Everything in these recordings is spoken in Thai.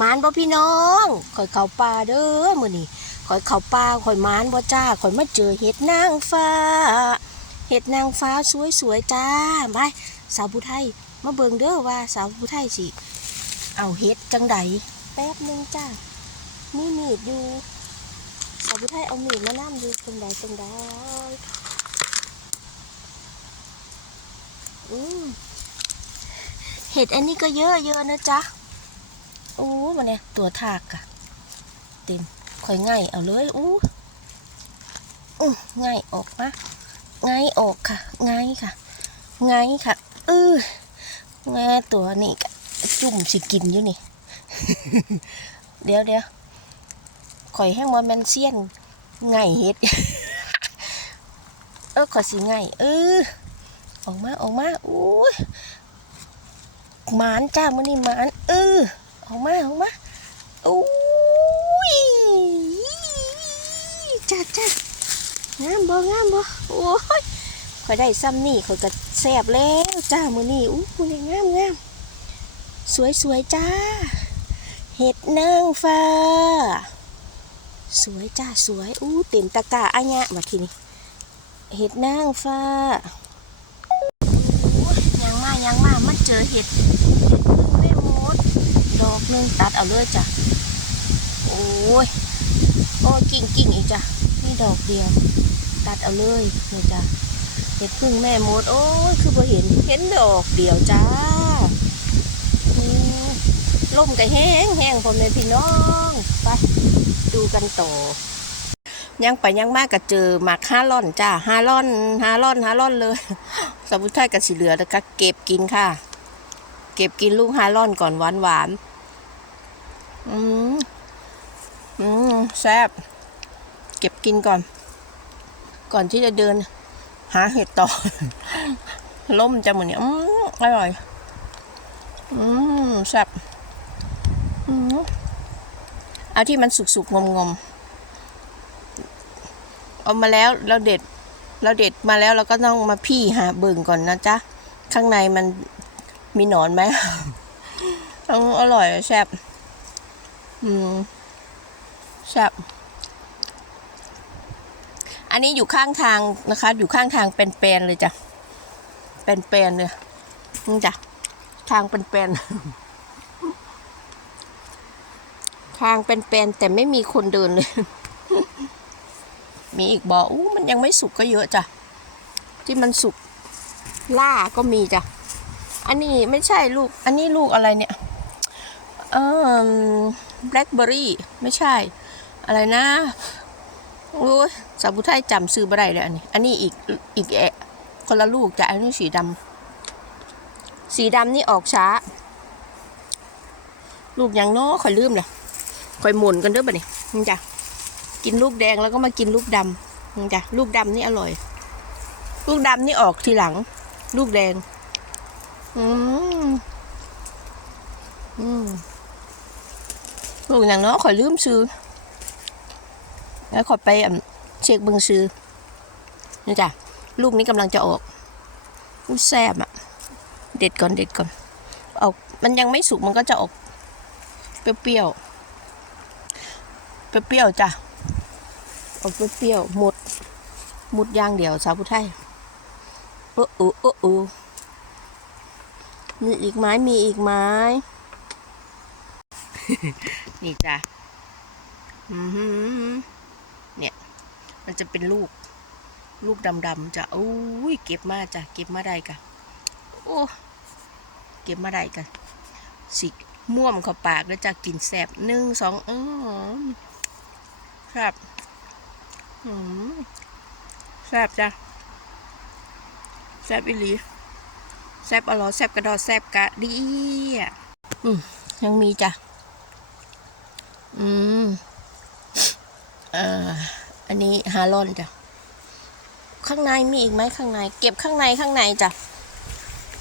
มานบ่พี่น้องข่อยเข้าป่าเด้อมื้อนี้ข่อยเข้าป่าข่อยมานบ่จ้าข่อยมาเจอเห็ดนางฟ้า เห็ดนางฟ้าสวยๆจ้าไปสาวผู้ไทยมาเบิ่งเด้อว่าสาวผู้ไทยสิเอาเห็ดจังใดแป๊บนึงจ้ามีมีดอยู่สาวผู้ไทยเอามีดมานํอยู่จังใดจังใดอืมเห็ดอันนี้ก็เยอะเยอะๆนะจ๊ะ โอ้มาเนี่ยตัวถากอะเต็มค่อยง่ายเอาเลยอู้อู้ง่ายออกมาง่ายออกค่ะง่ายค่ะง่ายค่ะเออง่ายตัวนี่จุ่มสิกินอยู่นี่ เดี๋ยวเดี๋ยวข่อยแห้งว่าแมนเซียนง่ายเฮ็ดเออขอยสิง่ายเออออกมาออกมาอู้ยหมานจ้ามื้อนี้หมานเออ ออกมาออกมาโอ้ยจ้าจ้างามบ่งามบ่โอ้ยขอยได้ซ้ำนี่ขอยก็แซบแล้วจ้ามือนี้อู้มื้อนี้งามงามสวยสวยจ้า เห็ดนางฟ้า สวยจ้าสวยอู้เต็มตะกร้าอะญะมาทีนี้เห็ดนางฟ้าโอ้ยยังมายัง มันเจอเห็ด เห็ดพึ่งแม่มดดอกหนึงตัดเอาเลยจ้ะ โอ้ยโอ้กิ่งกิ่งอีกจ้ะนี่ดอกเดียว ตัดเอาเลยนี่จ้ะ เห็ดพึ่งแม่มด โอ้ยคือบ่เห็น เห็นดอกเดียวจ้าล่มก็แห้งแห้งพ่อแม่พี่น้องไปดูกันต่อยังไปยังมากก็เจอหมากห้าล่อนจ้าห้าล่อนห้าล่อนห้าล่อนเลย สมุนไพรกับสีเหลือแล้วก็เก็บกินค่ะ เก็บกินลูกฮาร่อนก่อนหวานหวานอืมอืมแซ่บเก็บกินก่อน ก่อนที่จะเดิน หาเห็ดต่อ ล่มจะเหมือนเนี่ยอืมอร่อย อืมแซ่บอืมเอาที่มันสุกๆงมๆเอามาแล้วเราเด็ด เราเด็ดมาแล้วเราก็ต้องมาพี่หาเบิ่งก่อนนะจ๊ะ ข้างในมันมีหนอนไหมอมอร่อยแซ่บอืมแซ่บอันนี้อยู่ข้างทางนะคะ อยู่ข้างทางเป็นแปลนๆเลยจ้ะ เป็นแปลนๆเลยนี่จ้ะ ทางเป็นแปลนๆทางเป็นแปลนๆแต่ไม่มีคนเดินเลย มีอีกบ่ออู้มันยังไม่สุกก็เยอะจ้ะ ที่มันสุกล่าก็มีจ้ะ อันนี้ไม่ใช่ลูก อันนี้ลูกอะไรเนี่ย เออแบล็คเบอร์รี่ไม่ใช่ อะไรนะโอ้ยสาวผู้ไทยจำซื้อบ่ได้เลยอันนี้ อันนี้อีกอีกแอะคนละลูกจ้ะ อันนี้สีดำสีดำนี่ออกช้า ลูกยังน้อคอยลืมเลยคอยหมุนกันเด้อบ่นี่นี่จ้ะ กินลูกแดงแล้วก็มากินลูกดำจ้ะลูกดำนี่อร่อย ลูกดำนี่ออกทีหลัง ลูกแดง อืมอืมลูกอย่างเนาะขอยลืมซื้อแล้วขอไปเช็คเบิงซื้อนี่จ้ะลูกนี้กำลังจะออกอุ้ยแซ่บอะเด็ดก่อนเด็ดก่อนออกมันยังไม่สุกมันก็จะออก เปรี้ยวๆเปรี้ยวๆจ้ะ ออกเปรี้ยวหมดหมดย่างเดียวสาวผู้ไทยโอ้โอ้โอ้โอ้มีอีกไม้มีอีกไม้ นี่จ้ะเนี่ย มันจะเป็นลูก ลูกดำๆจ้ะโอ้ยเก็บมาจ้ะเก็บมาได้กะโอ้เก็บมาได้กะสิม่วมเข้าปากแล้วจะกินแสบหนึ่งสองอือครับ แซบจ้ะ แซบอีหลีแซบอร่อยแซบกระดอแซบกะดีอะยังมีจ้ะ อืมอ่าอันนี้ฮาลอนจ้ะ ข้างในมีอีกไหมข้างใน เก็บข้างในข้างในจ้ะ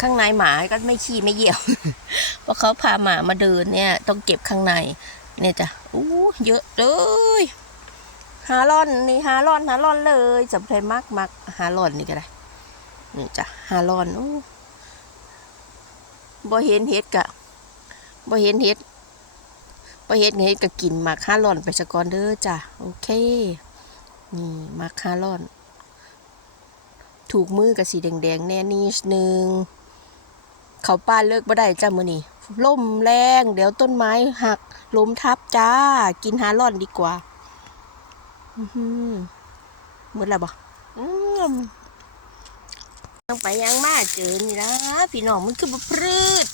ข้างในหมาก็ไม่ขี้ไม่เหี่ยว เพราะเขาพาหมามาเดินเนี่ย ต้องเก็บข้างใน เนี่ยจ้ะอู้เยอะเลย ฮาลอนนี่ฮาลอนฮาลอนเลยจับใจมากมากฮาลอนนี่ก็ได้นี่จ้ะฮาลอนอู้บ่เห็นเห็ดกะบ่เห็นเห็ดไปเฮ็ดเฮ็ดก็กินหมักฮาลอนไปสะก่อนเด้อจ้ะโอเคนี่หมักฮาลอน ถูกมือกับสีแดงๆแน่นิดนึงเขาป้านเลิกบ่ได้จ้ามื้อนี้ล่มแรง เดี๋ยวต้นไม้หักล้มทับจ้า กินฮาลอนดีกว่า หือหมดแล้วบ่อืมยังไปยังมาเจอนี่ละพี่น้องมันคือบ่พรืด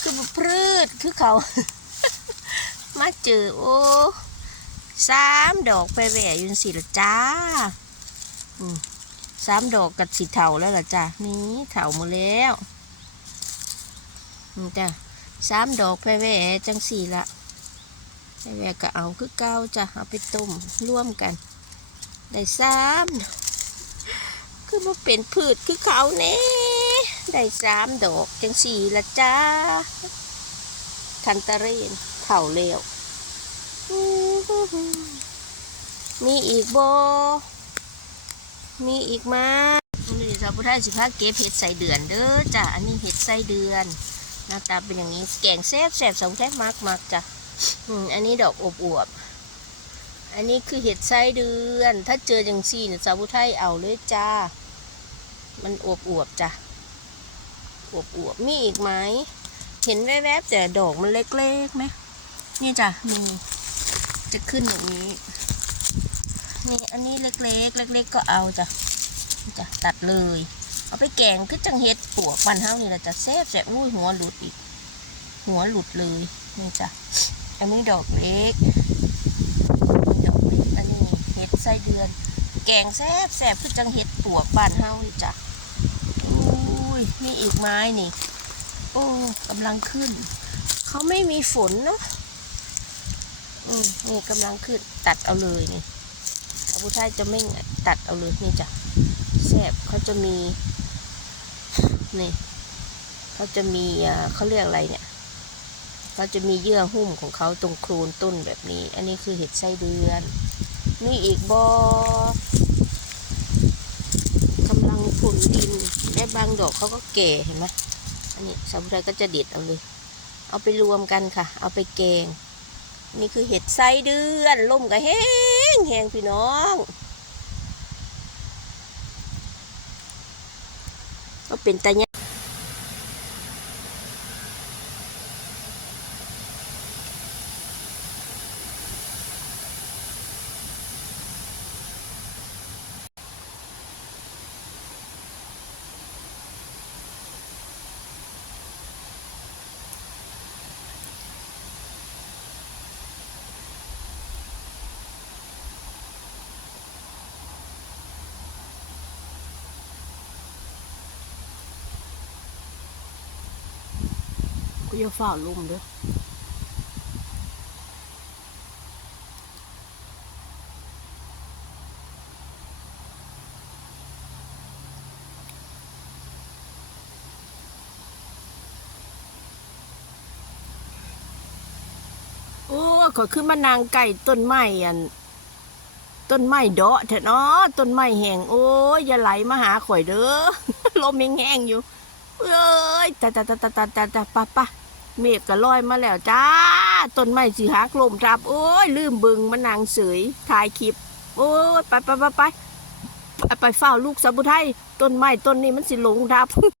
คือบ่พรืดคือเขา มาเจอโอ้สามดอกไปแหวยู่สิละจ้าสามดอกกับสีเทาแล้วล่ะจ้านี่เทาหมดแล้วนี่จ้ะสามดอกไปแหวจังสี่ละ แหวก็เอาคือเก้าจ้ะเอาไปต้มร่วมกัน ได้สามคือมาเป็นพืชคือเขาเน่ได้สามดอกจังสี่ละจ้า ทันตะเรนเข่าเร็วมีอีกโบ มีอีกมานี่ชาวพุทธสิพาเก็บเห็ดใส่เดือนเด้อจ้ะ อันนี้เห็ดใส่เดือนหน้าตาเป็นอย่างนี้ แกงแซ่บแซ่บสองแซ่บมากมากจ้ะ อืมอันนี้ดอกอบอวบ อันนี้คือเห็ดไส้เดือน ถ้าเจออย่างซี่เนี่ยชาวพุทธเอาเลยจ้า มันอวบอวบจ้ะอวบอวบมีอีกไหมเห็นแวบๆแต่ดอกมันเล็กๆไหมนี่จ้ะนี่จะขึ้นอย่างนี้ นี่อันนี้เล็กๆ เล็ก ๆ ก็เอาจ้ะจ้ะตัดเลย เอาไปแกงคือจังเห็ดปวกบันเฮานี่แหละจ้ะแซ่บแซ่บอุ้ยหัวหลุดอีก หัวหลุดเลยนี่จ้ะ อันนี้ดอกเล็กดอกเล็กอันนี้เห็ดไส้เดือน แกงแซ่บแซ่บคือจังเห็ดปวกบ้านเฮาวีจ้ะอุ้ยมีอีกไม้นี่ โอ้กำลังขึ้น เขาไม่มีฝนเนาะอืมนี่กำลังขึ้นตัดเอาเลยนี่พระพุทธจะไม่ตัดเอาเลยนี่จ้ะแซ่บเขาจะมีนี่เขาจะมีเขาเรียกอะไรเนี่ย เขาจะมีเยื่อหุ้มของเขาตรงโคลนต้นแบบนี้ อันนี้คือเห็ดไส้เดือน นี่อีกบอกำลังผุนดินและบางดอกเขาก็แก่เห็นไหมอันนี้สมุนไพรก็จะเด็ดเอาเลย เอาไปรวมกันค่ะ เอาไปแกง นี่คือเห็ดไส้เดือนล่มก็แห้งแห้งพี่น้องก็เป็นตะ ก็จะฝ่าลุ่มเด้อโอ้ขอยขึ้นมานางไก่ต้นไม้อัน ต้นไม้เดาะเถอะเนาะต้นไม้แห้งโอ้ยอย่าไหลมาหาข่อยเด้อลมยังแห้งอยู่ เอ้ยตาตาตาตาตาตาปะปะ เมฆก็ลอยมาแล้วจ้าต้นไม้สีหักลมทับ โอ้ย ลืมบึงมานางเสยถ่ายคลิป โอ้ย ไปไปไปไปไปไปเฝ้าลูกสะบุไทยต้นไม้ต้นนี้มันสิหลงทับ